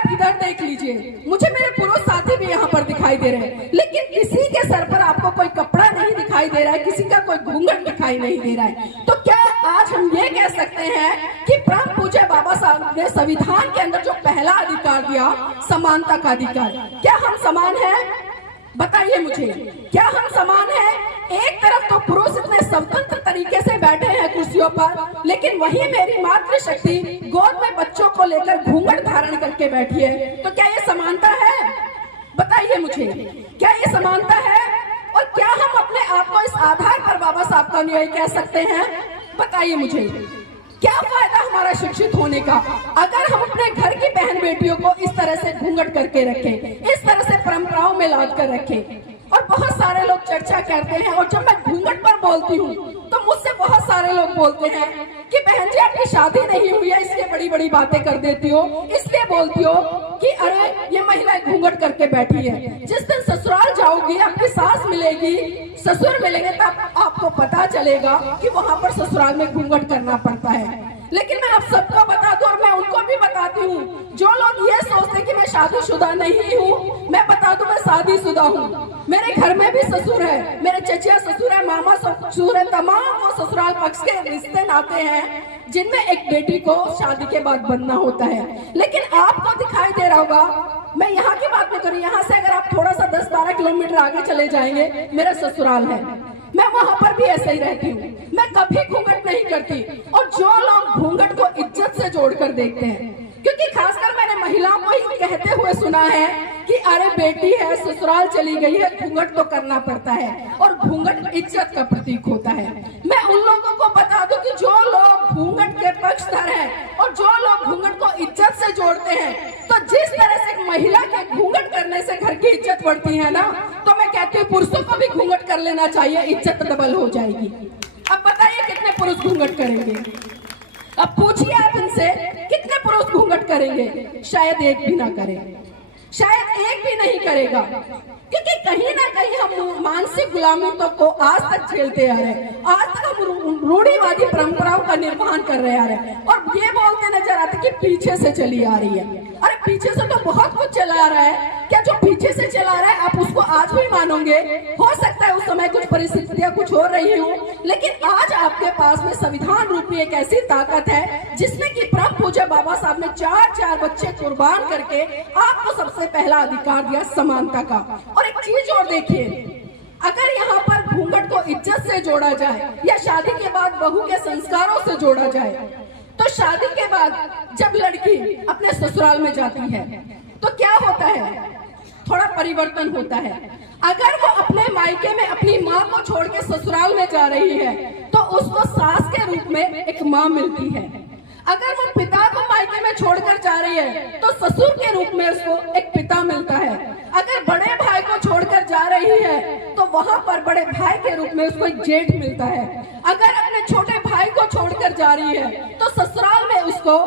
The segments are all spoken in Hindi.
आप इधर देख लीजिए, मुझे मेरे पुरुष साथी भी यहाँ पर दिखाई दे रहे हैं, लेकिन किसी के सर पर आपको कोई कपड़ा नहीं दिखाई दे रहा है, किसी का कोई घूंघट दिखाई नहीं दे रहा है। तो क्या आज हम ये कह सकते हैं कि परम पूज्य बाबा साहब ने संविधान के अंदर जो पहला अधिकार दिया, समानता का अधिकार, क्या हम समान हैं? बताइए मुझे, क्या हम समान हैं? एक तरफ तो पुरुष इतने स्वतंत्र तरीके से बैठे हैं कुर्सियों पर, लेकिन वही मेरी मातृशक्ति गोद में बच्चों को लेकर घूंघट धारण करके बैठी है। तो क्या ये समानता है? बताइए मुझे, क्या ये समानता है? और क्या हम अपने आप को इस आधार पर बाबा साहब का अनुयायी कह सकते हैं? बताइए मुझे, क्या फायदा हमारा शिक्षित होने का अगर हम अपने घर की बहन बेटियों को इस तरह से घूंघट करके रखें, इस तरह से परंपराओं में लाद कर रखें? और बहुत सारे लोग चर्चा करते हैं, और जब मैं घूंघट पर बोलती हूँ तो मुझसे बहुत सारे लोग बोलते हैं कि बहन जी आपकी शादी नहीं हुई है इसलिए बड़ी बड़ी बातें कर देती हो, इसलिए बोलती हो कि अरे ये महिलाएं घूंघट करके बैठी है। जिस दिन ससुराल जाओगी, आपकी सास मिलेगी, ससुर मिलेंगे, तब आपको पता चलेगा कि वहां पर ससुराल में घूंघट करना पड़ता है। लेकिन मैं आप सबको बता दूं, और मैं उनको भी बताती हूँ जो लोग ये सोचते हैं कि मैं शादीशुदा नहीं हूँ, मैं बता दूं मैं शादीशुदा हूँ। मेरे घर में भी ससुर है, मेरे चचिया ससुर है, मामा ससुर है, तमाम वो ससुराल पक्ष के रिश्ते नाते हैं जिनमें एक बेटी को शादी के बाद बनना होता है। लेकिन आपको दिखाई दे रहा होगा, मैं यहाँ की बात नहीं कर रही, यहाँ से अगर आप थोड़ा सा 10-12 किलोमीटर आगे चले जाएंगे, मेरा ससुराल है, मैं वहां पर भी ऐसे ही रहती हूँ, मैं कभी घूंघट नहीं करती। और जो लोग घूंघट को इज्जत से जोड़कर देखते हैं, क्योंकि खासकर मैंने महिलाओं को ही कहते हुए सुना है कि अरे बेटी है, ससुराल चली गई है, घूंघट तो करना पड़ता है, और घूंघट इज्जत का प्रतीक होता है। मैं उन लोगों को बता दूं कि जो लोग घूंघट के पक्षधर हैं और जो लोग घूंघट को इज्जत से जोड़ते हैं, तो जिस तरह से महिला के घूंघट करने से घर की इज्जत बढ़ती है ना, तो मैं कहती हूँ पुरुषों को भी घूंघट कर लेना चाहिए, इज्जत डबल हो जाएगी। अब बताइए कितने पुरुष घूंघट करेंगे? अब पूछिए आप इनसे, कितने पुरुष घूंघट करेंगे? शायद एक भी ना करे, शायद एक भी नहीं करेगा, क्योंकि कहीं ना कहीं हम मानसिक गुलामी तो को आज तक झेलते आ रहे हैं, आज तक हम रूढ़िवादी परंपराओं का निर्माण कर रहे आ रहे हैं, और ये बोलते नजर आते कि पीछे से चली आ रही है। अरे पीछे से तो बहुत कुछ चला आ रहा है, क्या जो पीछे से चला रहा है आप उसको आज भी मानोगे? हो सकता है उस समय कुछ परिस्थितियां कुछ हो रही हो, लेकिन आज आपके पास में संविधान रूपी एक ऐसी ताकत है जिसने कि परम पूज्य बाबा साहब ने 4 बच्चे कुर्बान करके आपको सबसे पहला अधिकार दिया, समानता का। और एक चीज और देखिए, अगर यहाँ पर घूंघट को इज्जत से जोड़ा जाए या शादी के बाद बहू के संस्कारों से जोड़ा जाए, तो शादी के बाद जब लड़की अपने ससुराल में जाती है तो क्या होता है? थोड़ा परिवर्तन होता है। अगर वो अपने मायके में अपनी माँ को छोड़ के ससुराल में जा रही है तो उसको सास के रूप में एक माँ मिलती है। अगर वो पिता को मायके में छोड़कर जा रही है तो ससुर के रूप में उसको एक पिता मिलता है। अगर बड़े भाई को छोड़कर जा रही है तो वहां पर बड़े भाई के रूप में उसको एक जेठ मिलता है। अगर अपने छोटे भाई को छोड़कर जा रही है तो ससुराल में उसको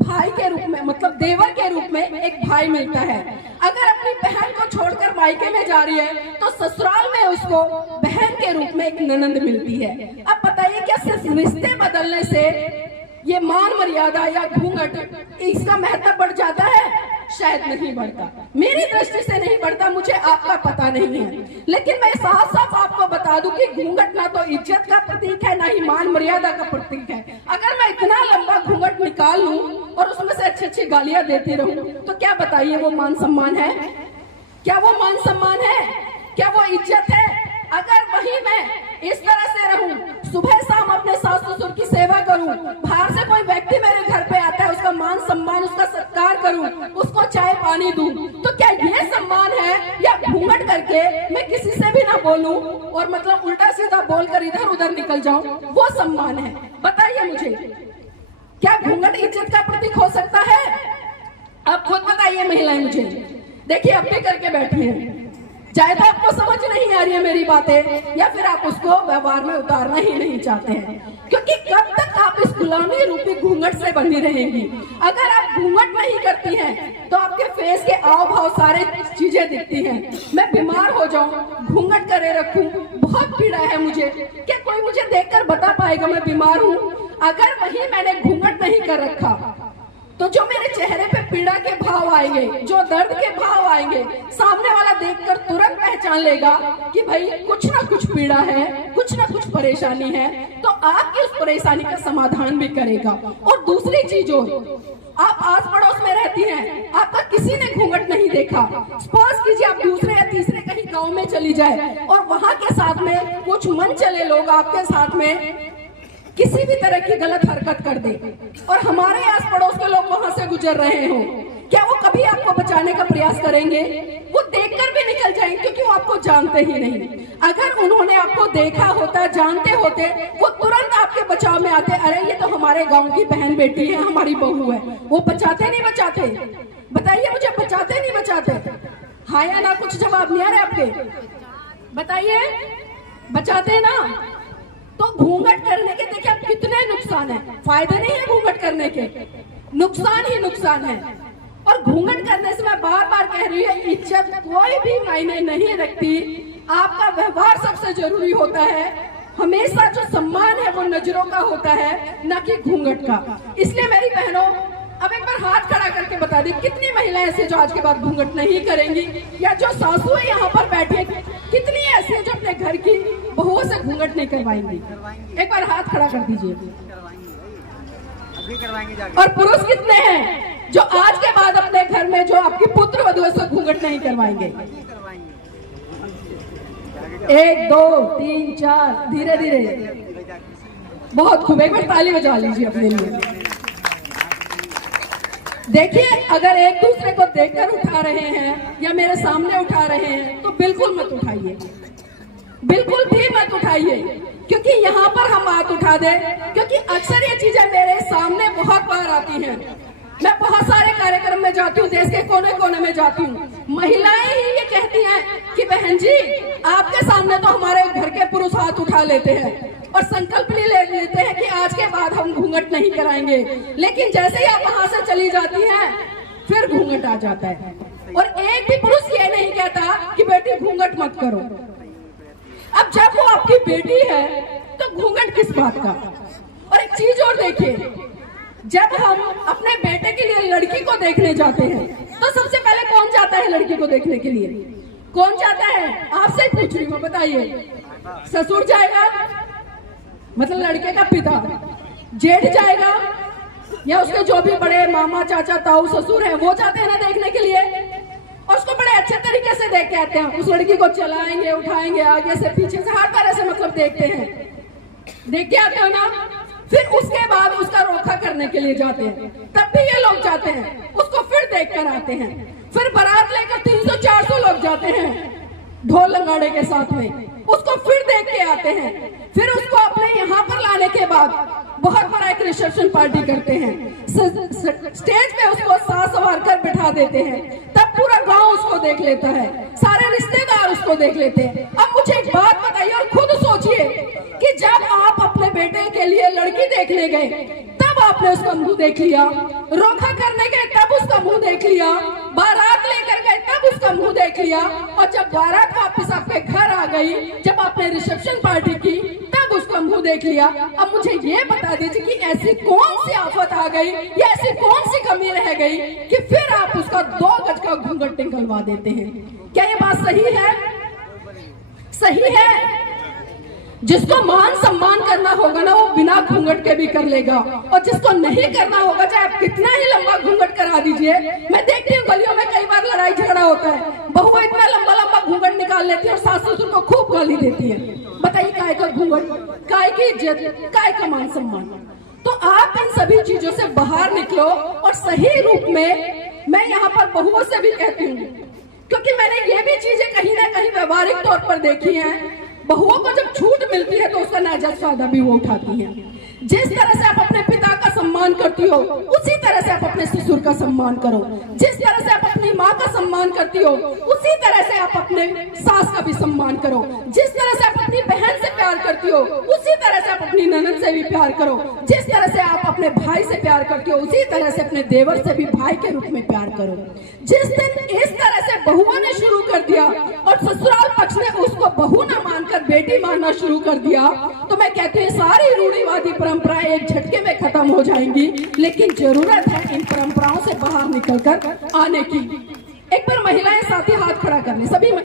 भाई के रूप में, मतलब देवर के रूप में एक भाई मिलता है। अगर अपनी बहन को छोड़कर मायके में जा रही है तो ससुराल में उसको बहन के रूप में एक ननंद मिलती है। अब बताइए क्या सिर्फ रिश्ते बदलने से ये मान मर्यादा या घूंघट इसका महत्व बढ़ जाता है? शायद नहीं बढ़ता, मेरी दृष्टि से नहीं बढ़ता, मुझे आपका पता नहीं है। लेकिन मैं साफ साफ आपको बता दूं कि घूंघट ना तो इज्जत का प्रतीक है, ना ही मान मर्यादा का प्रतीक है। अगर मैं इतना लंबा घूंघट निकाल लूं और उसमें से अच्छी अच्छी गालियां देती रहूं तो क्या बताइए वो मान सम्मान है? क्या वो मान सम्मान है? क्या वो इज्जत है? अगर वही मैं इस तरह से रहूं, सुबह शाम अपने सास ससुर की सेवा करूं, बाहर से कोई व्यक्ति मेरे घर पे आता है उसका मान सम्मान, उसका सत्कार करूं, उसको चाय पानी दूं, तो क्या ये सम्मान है? या घूंघट करके मैं किसी से भी ना बोलूं और मतलब उल्टा सीधा बोलकर इधर उधर निकल जाऊं, वो सम्मान है? बताइए मुझे, क्या घूंघट इज्जत का प्रतीक हो सकता है? आप खुद बताइए महिलाएं मुझे। देखिए अब भी करके बैठी है, चाहे तो आपको समझ नहीं आ रही है मेरी बातें, या फिर आप उसको व्यवहार में उतारना ही नहीं चाहते हैं, क्योंकि कब तक आप इस गुलामी रूपी घूंघट से बंधी रहेंगी? अगर आप घूंघट नहीं करती हैं तो आपके फेस के आव भाव सारे चीजें दिखती हैं। मैं बीमार हो जाऊं, घूंघट करे रखूं, बहुत पीड़ा है मुझे, क्या कोई मुझे देखकर बता पाएगा मैं बीमार हूं? अगर वही मैंने घूंघट नहीं कर रखा तो जो मेरे चेहरे पे पीड़ा के भाव आएंगे, जो दर्द के भाव आएंगे, सामने वाला देखकर तुरंत पहचान लेगा कि भाई कुछ ना कुछ पीड़ा है, कुछ ना कुछ परेशानी है, तो आपकी उस परेशानी का समाधान भी करेगा। और दूसरी चीज और, आप आस पड़ोस में रहती हैं, आपका किसी ने घूंघट नहीं देखा, सपोज कीजिए आप दूसरे या तीसरे कहीं गांव में चली जाए और वहां के साथ में कुछ मन चले लोग आपके साथ में किसी भी तरह की गलत हरकत कर दे और हमारे आस पड़ोस के लोग वहां से गुजर रहे हो, क्या वो कभी आपको बचाने का प्रयास करेंगे? वो देखकर भी निकल जाएंगे, क्योंकि वो आपको जानते ही नहीं। अगर उन्होंने आपको देखा होता, जानते होते, वो तुरंत आपके बचाव में आते, अरे ये तो हमारे गांव की बहन बेटी है, हमारी बहू है। वो बचाते नहीं बचाते? बताइए मुझे, बचाते नहीं बचाते? हाँ या ना, कुछ जवाब नहीं आ रहे आपके, बताइए। बचाते ना? तो घूंघट करने के देखिए आप कितने नुकसान है, फायदे नहीं है घूंघट करने के, नुकसान ही नुकसान है। और घूंघट करने से मैं बार बार कह रही हूँ, इज्जत कोई भी मायने नहीं रखती, आपका व्यवहार सबसे जरूरी होता है। हमेशा जो सम्मान है वो नजरों का होता है, न कि घूंघट का। इसलिए मेरी बहनों, अब एक बार हाथ खड़ा करके बता दी, कितनी महिलाएं ऐसी जो आज के बाद घूंघट नहीं करेंगी, या जो सासू है यहाँ पर बैठे, कितनी ऐसी है जो अपने घर की बहुओं से घूंघट नहीं करवाएंगी? एक बार हाथ खड़ा कर दीजिए। और पुरुष कितने हैं जो आज के बाद अपने घर में जो आपकी पुत्र वधु से घूंघट नहीं करवाएंगे? 1 2 3 4, धीरे धीरे, बहुत खूब, एक बार ताली बजा लीजिए अपने लिए। देखिए, अगर एक दूसरे को देखकर उठा रहे हैं या मेरे सामने उठा रहे हैं तो बिल्कुल मत उठाइए, बिल्कुल भी मत उठाइए, क्योंकि यहाँ पर हम हाथ उठा दे, क्योंकि अक्सर ये चीजें मेरे सामने बहुत बार आती हैं। मैं बहुत सारे कार्यक्रम में जाती हूँ, देश के कोने कोने में जाती हूँ, महिलाएं ही ये कहती हैं कि बहन जी, आपके सामने तो हमारे घर के पुरुष हाथ उठा लेते हैं और संकल्प ले लेते हैं कि आज के बाद हम घूंघट नहीं कराएंगे, लेकिन जैसे ही आप वहां से चली जाती हैं फिर घूंघट आ जाता है। और एक भी पुरुष ये नहीं कहता कि बेटी घूंघट मत करो। अब जब वो आपकी बेटी है तो घूंघट किस बात का? और एक चीज और देखिए, जब हम अपने बेटे के लिए लड़की को देखने जाते हैं तो सबसे पहले कौन जाता है लड़की को देखने के लिए? कौन जाता है? आपसे पूछ रही हूँ, बताइए। ससुर जाएगा, मतलब लड़के का पिता, जेठ जाएगा, या उसके जो भी बड़े मामा चाचा ताऊ ससुर हैं वो जाते हैं ना देखने के लिए, और उसको बड़े अच्छे तरीके से देख के आते हैं। उस लड़की को चलाएंगे, उठाएंगे, आगे से पीछे से हर तरह से मतलब देखते हैं, देख के आते हो ना। फिर उसके बाद उसका रोका करने के लिए जाते हैं, तब भी ये लोग जाते हैं, उसको फिर देख कर आते हैं। फिर बारात लेकर 300-400 लोग जाते हैं ढोल लंगाड़े के साथ में, उसको फिर देख के आते हैं। फिर उसको अपने यहाँ पर लाने के बाद बहुत बड़ा एक रिसेप्शन पार्टी करते हैं, स्टेज पे उसको साज संवार कर बिठा देते हैं, तब पूरा गांव उसको देख लेता है, सारे रिश्तेदार उसको देख लेते हैं। अब मुझे एक बात बताइए और खुद सोचिए कि जब आप अपने बेटे के लिए लड़की देखने गए तब आपने उसका मुंह देख लिया, रोका करने गए तब उसका मुंह देख लिया, बारात लेकर गए तब उसका मुंह देख लिया, और जब बारात वापस आपके घर आ गई, जब आपने रिसेप्शन पार्टी की तब उसका मुंह देख लिया। अब मुझे ये बता दीजिए कि ऐसी कौन सी आफत आ गई या ऐसी कौन सी कमी रह गई कि फिर आप उसका 2 गज का घूंघट निकलवा देते हैं? क्या ये बात सही है? सही है? जिसको मान सम्मान करना होगा ना वो बिना घूंघट के भी कर लेगा, और जिसको नहीं करना होगा चाहे आप कितना ही लंबा घूंघट करा दीजिए। मैं देखती हूँ गलियों में कई बार लड़ाई झगड़ा होता है, बहू इतना लंबा लंबा घूंघट निकाल लेती है और सास ससुर को खूब गाली देती है। बताइए काय का घूंघट, काय की इज्जत, काय का मान सम्मान? तो आप इन सभी चीजों से बाहर निकलो। और सही रूप में मैं यहाँ पर बहुओं से भी कहती हूँ, क्योंकि मैंने ये भी चीजें कहीं ना कहीं व्यवहारिक तौर पर देखी हैं, बहुओं को जब छूट मिलती है तो उसका नाजायज फायदा भी वो उठाती है। जिस तरह से आप अपने पिता का सम्मान करती हो उसी तरह से आप अपने ससुर का सम्मान करो, जिस तरह से आप अपनी माँ का सम्मान करती हो, उसी तरह से आप अपने सास का भी सम्मान करो। जिस तरह से आप अपनी बहन से प्यार करती हो, उसी तरह से आप अपनी ननद से भी प्यार करो। जिस तरह से आप अपने भाई से प्यार करती हो, उसी तरह से अपने देवर से भी भाई के रूप में प्यार करो। जिस दिन इस तरह से बहुओं ने शुरू कर दिया और ससुराल पक्ष ने उसको बहू न मानकर बेटी मानना शुरू कर दिया, तो मैं कहती हूँ सारी रूढ़िवादी परंपराएं एक झटके में खत्म हो जाएंगी। लेकिन जरूरत है इन परंपराओं से बाहर निकलकर आने की। एक बार महिलाएं साथी हाथ खड़ा कर लें, सभी